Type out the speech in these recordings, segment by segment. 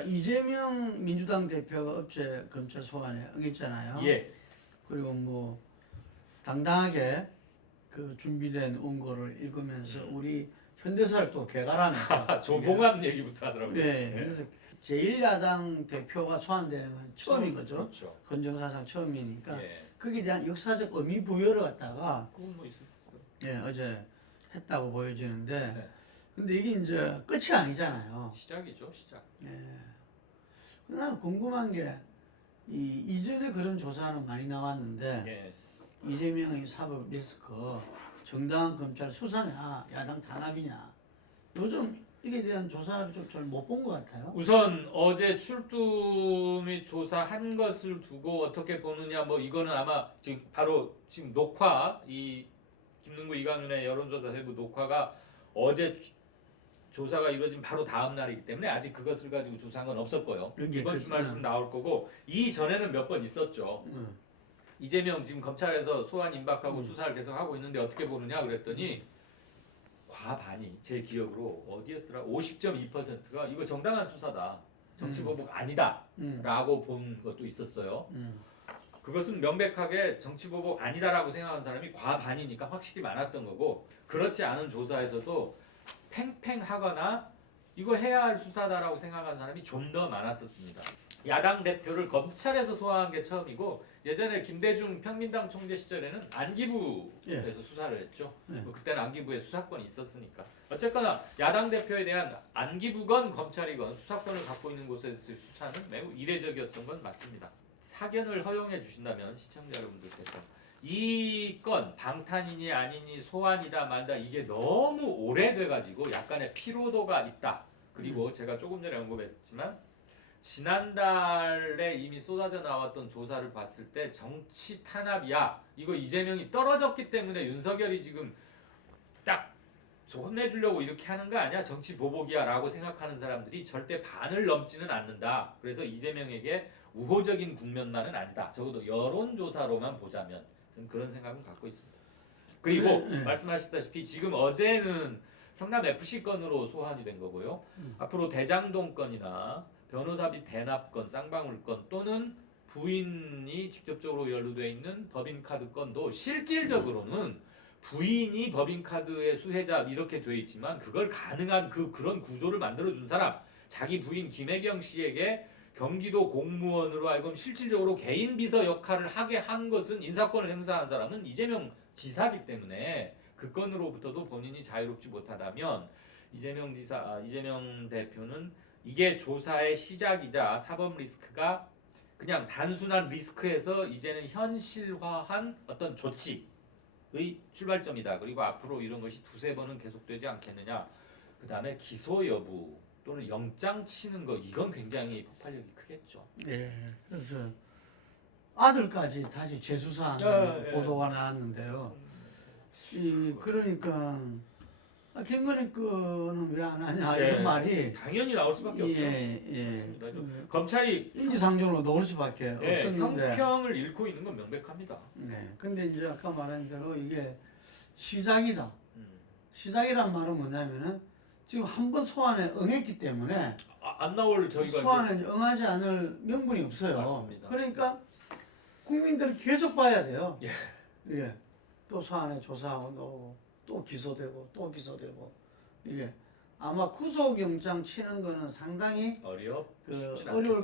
자, 이재명 민주당 대표가 어제 검찰 소환에 응했잖아요. 예. 그리고 뭐 당당하게 그 준비된 원고를 읽으면서 우리 현대사를 또 개괄하면서 조봉암 얘기부터 하더라고요. 네, 그래서 제1야당 대표가 소환되는 건 처음인 거죠. 그렇죠. 헌정사상 처음이니까 예. 거기에 대한 역사적 의미 부여를 갖다가 그건 뭐 있을 수 예, 어제 했다고 보여지는데 네. 근데 이게 이제 끝이 아니잖아요. 시작이죠, 시작. 예. 근데 나는 궁금한 게 이전에 그런 조사는 많이 나왔는데 예. 이재명의 사법 리스크, 정당한 검찰 수사냐, 야당 탄압이냐, 요즘 이에 대한 조사를 좀 잘 못 본 것 같아요. 우선 어제 출두 및 조사한 것을 두고 어떻게 보느냐, 뭐 이거는 아마 지금 바로 지금 녹화 이 김능구 이강윤의 여론조사 세부 녹화가 어제 조사가 이루어진 바로 다음 날이기 때문에 아직 그것을 가지고 조사한 건 없었고요. 이번 주말쯤 나올 거고 이 전에는 몇 번 있었죠. 이재명 지금 검찰에서 소환 임박하고 수사를 계속 하고 있는데 어떻게 보느냐 그랬더니 과반이 제 기억으로 어디였더라 50.2%가 이거 정당한 수사다 정치보복 아니다라고 본 것도 있었어요. 그것은 명백하게 정치보복 아니다라고 생각하는 사람이 과반이니까 확실히 많았던 거고 그렇지 않은 조사에서도 팽팽하거나 이거 해야 할 수사다라고 생각하는 사람이 좀 더 많았었습니다. 야당 대표를 검찰에서 소환한 게 처음이고 예전에 김대중 평민당 총재 시절에는 안기부에서 수사를 했죠. 그때는 안기부에 수사권이 있었으니까. 어쨌거나 야당 대표에 대한 안기부건 검찰이건 수사권을 갖고 있는 곳에서의 수사는 매우 이례적이었던 건 맞습니다. 사견을 허용해 주신다면 시청자 여러분들께서 이 건 방탄이니 아니니 소환이다 말다 이게 너무 오래돼가지고 약간의 피로도가 있다. 그리고 제가 조금 전에 언급했지만 지난달에 이미 쏟아져 나왔던 조사를 봤을 때 정치 탄압이야. 이거 이재명이 떨어졌기 때문에 윤석열이 지금 딱 혼내주려고 이렇게 하는 거 아니야? 정치 보복이야 라고 생각하는 사람들이 절대 반을 넘지는 않는다. 그래서 이재명에게 우호적인 국면만은 아니다. 적어도 여론조사로만 보자면 저는 그런 생각은 갖고 있습니다. 그리고 말씀하셨다시피 지금 어제는 성남FC 건으로 소환이 된 거고요. 앞으로 대장동 건이나 변호사비 대납 건, 쌍방울 건 또는 부인이 직접적으로 연루되어 있는 법인카드 건도 실질적으로는 부인이 법인카드의 수혜자 이렇게 돼 있지만 그걸 가능한 그런 구조를 만들어준 사람 자기 부인 김혜경 씨에게 경기도 공무원으로 하여금 실질적으로 개인 비서 역할을 하게 한 것은 인사권을 행사한 사람은 이재명 지사기 때문에 그 건으로부터도 본인이 자유롭지 못하다면 이재명 대표는 이게 조사의 시작이자 사법 리스크가 그냥 단순한 리스크에서 이제는 현실화한 어떤 조치의 출발점이다. 그리고 앞으로 이런 것이 두세 번은 계속되지 않겠느냐. 그 다음에 기소 여부 또는 영장 치는 거 이건 굉장히 폭발력이 크겠죠. 네, 그래서 아들까지 다시 재수사한 보도가 나왔는데요. 그러니까 김건희 거는 왜 안 하냐 이런 말이 당연히 나올 수밖에 없죠. 검찰이 인지상정으로 놓을 수밖에 없었는데 형평을 잃고 있는 건 명백합니다. 네, 근데 이제 아까 말한 대로 이게 시작이다. 시작이란 말은 뭐냐면은 지금 한 번 소환에 응했기 때문에 안 나올 저희가 소환에 응하지 않을 명분이 없어요. 맞습니다. 그러니까 국민들은 계속 봐야 돼요. 예. 예. 또 소환에 조사하고 나오고 또 기소되고 또 기소되고 이게 아마 구속영장 치는 거는 상당히 어려울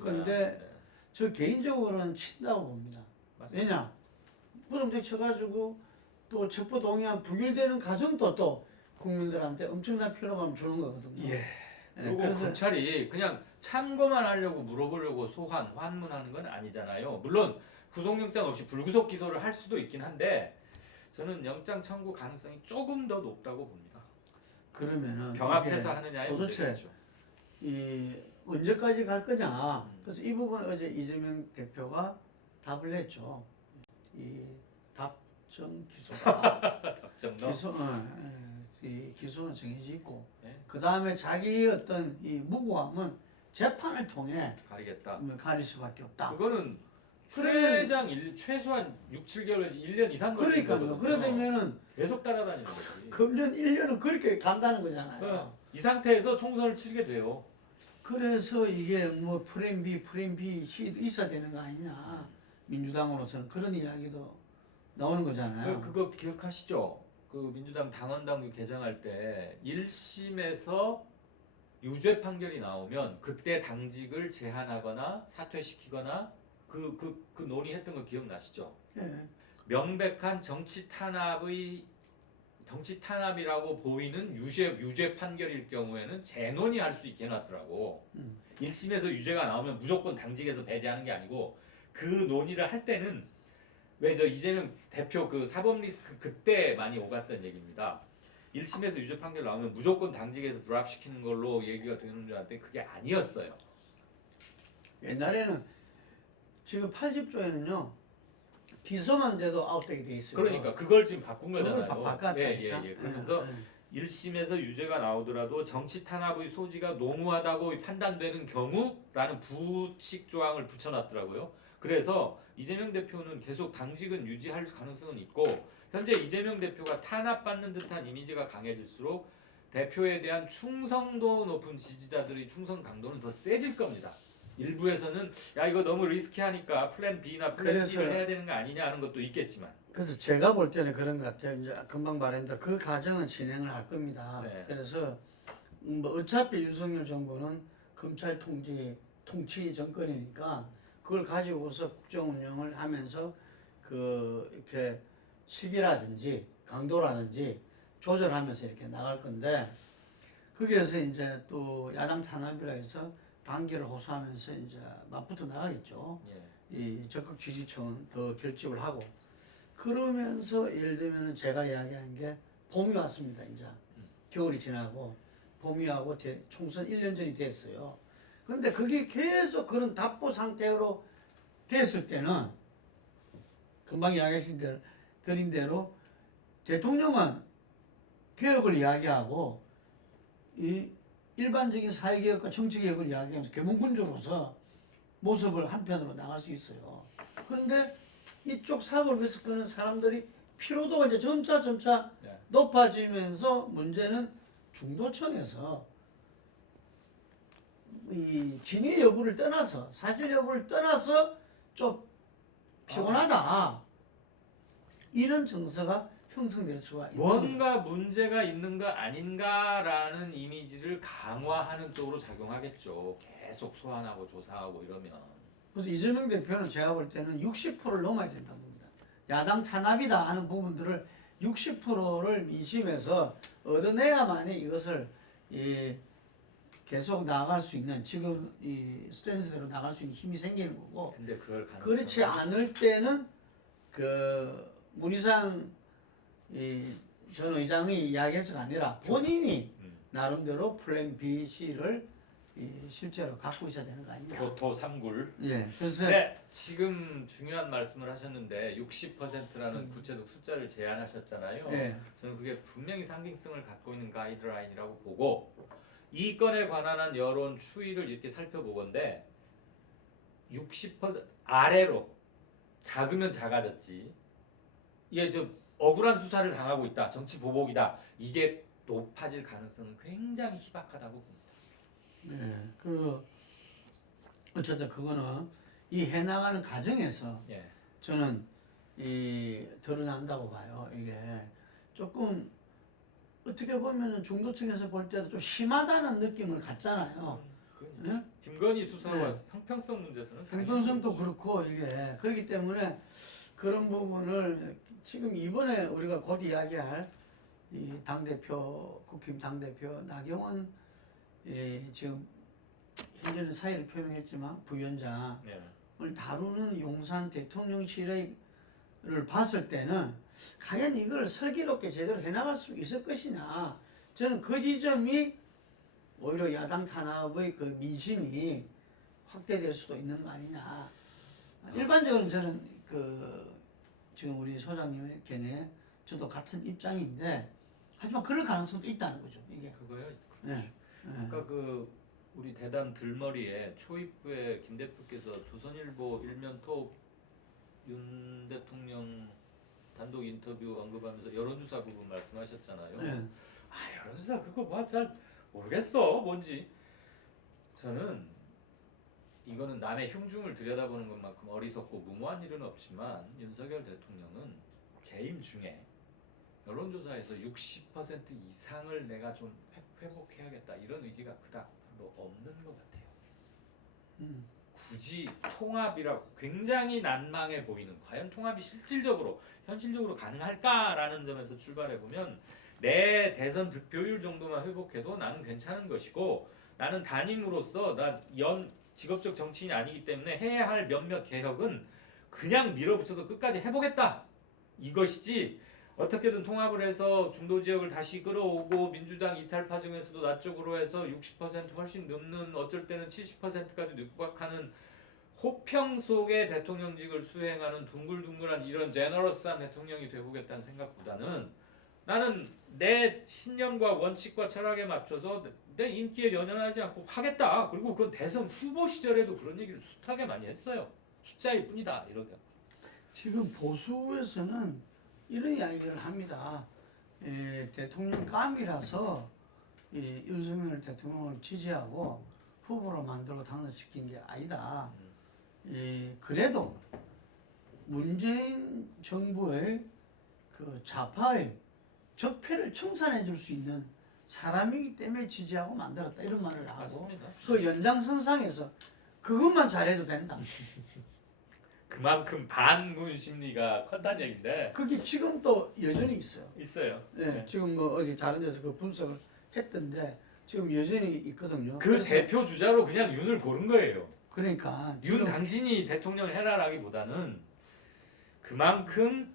건데 네. 저 개인적으로는 친다고 봅니다. 맞습니다. 왜냐? 무덤대 쳐가지고 또 첩보동의안 부결되는 과정도 또 국민들한테 엄청난 피로감 주는 거거든요. 예. 그리고 검찰이 그냥 참고만 하려고 물어보려고 소환, 환문하는 건 아니잖아요. 물론 구속영장 없이 불구속 기소를 할 수도 있긴 한데 저는 영장 청구 가능성이 조금 더 높다고 봅니다. 그러면은 병합해서 하느냐에 도대체 문제겠죠. 이 언제까지 갈 거냐. 그래서 이 부분 어제 이재명 대표가 답을 했죠. 이 답정 기소가 이 기소는 정해져 있고 그 다음에 자기의 어떤 이 무고함은 재판을 통해 가리겠다. 가릴 수밖에 없다. 그거는 최장 최소한 6, 7개월 1년 이상 그러니까요. 그러다면은 계속 따라다니는 거지. 금년 1년은 그렇게 간다는 거잖아요. 이 상태에서 총선을 치르게 돼요. 그래서 이게 뭐 프레임 B, 프레임 B, C도 있어야 되는 거 아니냐. 민주당으로서는 그런 이야기도 나오는 거잖아요. 그거 기억하시죠? 그 민주당 당원당규 개정할 때 1심에서 유죄 판결이 나오면 그때 당직을 제한하거나 사퇴시키거나 그 논의했던 거 기억나시죠? 예. 명백한 정치 탄압이라고 보이는 유죄 판결일 경우에는 재논의할 수 있게 해놨더라고. 1심에서 유죄가 나오면 무조건 당직에서 배제하는 게 아니고 그 논의를 할 때는 왜 저 이재명 대표 그 사법 리스크 그때 많이 오갔던 얘기입니다. 1심에서 유죄 판결 나오면 무조건 당직에서 드랍시키는 걸로 얘기가 되는 줄 알았더니 그게 아니었어요. 옛날에는 지금 80조에는요 기소만 돼도 아웃되게 돼 있어요. 그러니까 그걸 지금 바꾼 그걸 거잖아요. 바꿨다니까. 예. 그러면서 1심에서 유죄가 나오더라도 정치 탄압의 소지가 농후하다고 판단되는 경우라는 부칙 조항을 붙여놨더라고요. 그래서 이재명 대표는 계속 당직은 유지할 가능성은 있고 현재 이재명 대표가 탄압받는 듯한 이미지가 강해질수록 대표에 대한 충성도 높은 지지자들의 충성 강도는 더 세질 겁니다. 일부에서는 야 이거 너무 리스키하니까 플랜 B나 플랜 C를 해야 되는 거 아니냐 하는 것도 있겠지만 그래서 제가 볼 때는 그런 것 같아요. 이제 금방 말한 대로 그 과정은 진행을 할 겁니다. 네. 그래서 뭐 어차피 윤석열 정부는 검찰 통치 정권이니까 그걸 가지고서 국정 운영을 하면서 그 이렇게 시기라든지 강도라든지 조절하면서 이렇게 나갈 건데 거기에서 이제 또 야당 탄압이라 해서 단계를 호소하면서 이제 맞붙어 나가겠죠. 예. 이 적극 지지층은 더 결집을 하고 그러면서 예를 들면 제가 이야기한 게 봄이 왔습니다. 이제 겨울이 지나고 봄이 하고 총선 1년 전이 됐어요. 그런데 그게 계속 그런 답보 상태로 됐을 때는 금방 이야기하신 대로 드린 대로 대통령은 개혁을 이야기하고 이 일반적인 사회개혁과 정치개혁을 이야기하면서 개몽군주로서 모습을 한편으로 나갈 수 있어요. 그런데 이쪽 사고를 위해서 끄는 사람들이 피로도가 이제 점차 네. 높아지면서 문제는 중도층에서 이 진위 여부를 떠나서 사실 여부를 떠나서 좀 피곤하다 이런 정서가 형성될 수가 있는 뭔가 문제가 있는 거 아닌가라는 이미지를 강화하는 쪽으로 작용하겠죠. 계속 소환하고 조사하고 이러면. 그래서 이재명 대표는 제가 볼 때는 60%를 넘어야 된다고 봅니다. 야당 탄압이다 하는 부분들을 60%를 민심에서 얻어내야만이 이것을 계속 나아갈 수 있는 지금 이 스탠스대로 나갈 수 있는 힘이 생기는 거고. 근데 그걸 그렇지 않을 때는 그 문희상 전 의장이 이야기해서가 아니라 본인이 나름대로 플랜 B, C를 실제로 갖고 있어야 되는 거 아니냐. 교토 3굴. 예. 그래서 네, 지금 중요한 말씀을 하셨는데 60%라는 구체적 숫자를 제안하셨잖아요. 예. 저는 그게 분명히 상징성을 갖고 있는 가이드라인이라고 보고 이 건에 관한 한 여론 추이를 이렇게 살펴보건데 60% 아래로 작으면 작아졌지. 이게 좀 억울한 수사를 당하고 있다. 정치 보복이다. 이게 높아질 가능성은 굉장히 희박하다고 봅니다. 네, 어쨌든 그거는 이 해나가는 과정에서 예. 저는 드러난다고 봐요. 이게 조금 어떻게 보면 중도층에서 볼 때도 좀 심하다는 느낌을 갖잖아요. 네? 김건희 수사와 네. 형평성 문제에서는 형평성도 그렇고 이게 그렇기 때문에 그런 부분을 지금 이번에 우리가 곧 이야기할 이 당대표 국힘 당대표 나경원 지금 현재는 사의를 표명했지만 부위원장을 다루는 용산 대통령실을 봤을 때는 과연 이걸 슬기롭게 제대로 해나갈 수 있을 것이냐. 저는 그 지점이 오히려 야당 탄압의 그 민심이 확대될 수도 있는 거 아니냐. 일반적으로 저는 지금 우리 소장님의 견해 저도 같은 입장인데 하지만 그럴 가능성도 있다는 거죠. 이게 그거요. 네. 아까 우리 대담 들머리에 초입부에 김 대표께서 조선일보 일면톱 윤 대통령 단독 인터뷰 언급하면서 여론조사 부분 말씀하셨잖아요. 네. 여론조사 그거 뭐 잘 모르겠어 뭔지. 저는 이거는 남의 흉중을 들여다보는 것만큼 어리석고 무모한 일은 없지만 윤석열 대통령은 재임 중에 여론조사에서 60% 이상을 내가 좀 회복해야겠다 이런 의지가 그닥 별로 없는 것 같아요. 음. 굳이 통합이라고 굉장히 난망해 보이는 과연 통합이 실질적으로 현실적으로 가능할까라는 점에서 출발해 보면 내 대선 득표율 정도만 회복해도 나는 괜찮은 것이고 나는 단임으로서 난 직업적 정치인이 아니기 때문에 해야 할 몇몇 개혁은 그냥 밀어붙여서 끝까지 해보겠다 이것이지 어떻게든 통합을 해서 중도 지역을 다시 끌어오고 민주당 이탈파 중에서도 나 쪽으로 해서 60% 훨씬 넘는 어쩔 때는 70%까지 육박하는 호평 속의 대통령직을 수행하는 둥글둥글한 이런 제너러스한 대통령이 되보겠다는 생각보다는 나는 내 신념과 원칙과 철학에 맞춰서 내 인기에 연연하지 않고 하겠다. 그리고 그건 대선 후보 시절에도 그런 얘기를 숱하게 많이 했어요. 숫자일 뿐이다. 이렇게. 지금 보수에서는 이런 이야기를 합니다. 대통령 감이라서 윤석열 대통령을 지지하고 후보로 만들고 당선시킨 게 아니다. 그래도 문재인 정부의 그 좌파의 적폐를 청산해 줄 수 있는 사람이기 때문에 지지하고 만들었다 이런 말을 하고 맞습니다. 그 연장선상에서 그것만 잘해도 된다. 그만큼 반문 심리가 컸다는 얘기인데 그게 지금도 여전히 있어요. 있어요. 네, 지금 뭐 어디 다른 데서 그 분석을 했던데 지금 여전히 있거든요. 그 그래서 대표 주자로 그냥 윤을 고른 거예요. 그러니까 윤 지금 당신이 대통령을 해라라기보다는 그만큼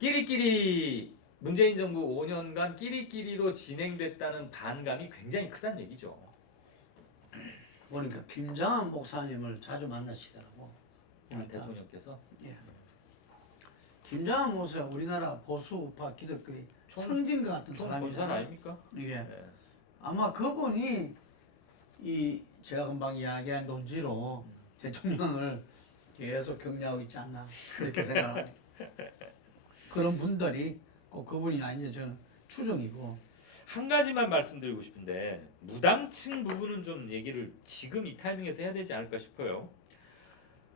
끼리끼리 문재인 정부 5년간 끼리끼리로 진행됐다는 반감이 굉장히 크다는 얘기죠. 보니까 김장한 목사님을 자주 만나시더라고. 그러니까 대통령께서 예. 김장한 목사 우리나라 보수파 기독교의 총- 성진과 같은 총 본산 사람이잖아요. 아닙니까? 이게 네. 아마 그분이 이 제가 금방 이야기한 논지로 대통령을 계속 격려하고 있지 않나 그렇게 생각합니다. 그런 분들이 꼭 그분이 아닌지 저는 추정이고. 한 가지만 말씀드리고 싶은데 무당층 부분은 좀 얘기를 지금 이 타이밍에서 해야 되지 않을까 싶어요.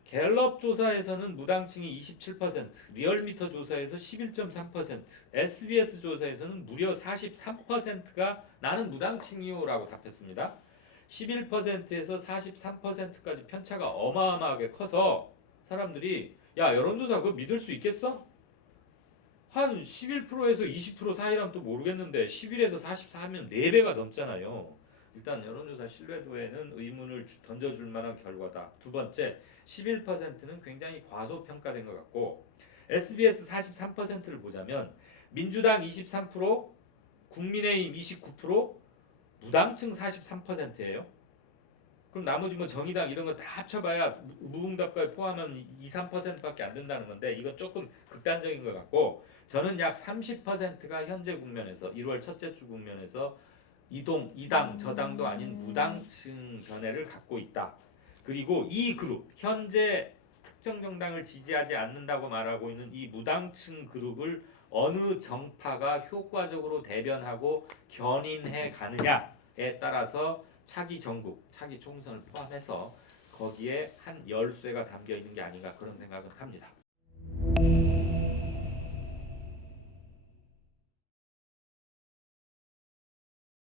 갤럽 조사에서는 무당층이 27%, 리얼미터 조사에서 11.3%, SBS 조사에서는 무려 43%가 나는 무당층이요라고 답했습니다. 11%에서 43%까지 편차가 어마어마하게 커서 사람들이 야 여론조사 그거 믿을 수 있겠어? 한 11%에서 20% 사이라면 또 모르겠는데 11에서 44하면 4배가 넘잖아요. 일단 여론조사 신뢰도에는 의문을 던져줄 만한 결과다. 두 번째, 11%는 굉장히 과소평가된 것 같고 SBS 43%를 보자면 민주당 23%, 국민의힘 29%, 무당층 43%예요. 그럼 나머지 뭐 정의당 이런 거 다 합쳐봐야 무응답까지 포함하면 2, 3%밖에 안 된다는 건데 이건 조금 극단적인 것 같고 저는 약 30%가 현재 국면에서 1월 첫째 주 국면에서 이당 저당도 아닌 무당층 견해를 갖고 있다. 그리고 이 그룹 현재 특정 정당을 지지하지 않는다고 말하고 있는 이 무당층 그룹을 어느 정파가 효과적으로 대변하고 견인해 가느냐에 따라서 차기 전국, 차기 총선을 포함해서 거기에 한 열쇠가 담겨 있는 게 아닌가 그런 생각은 합니다.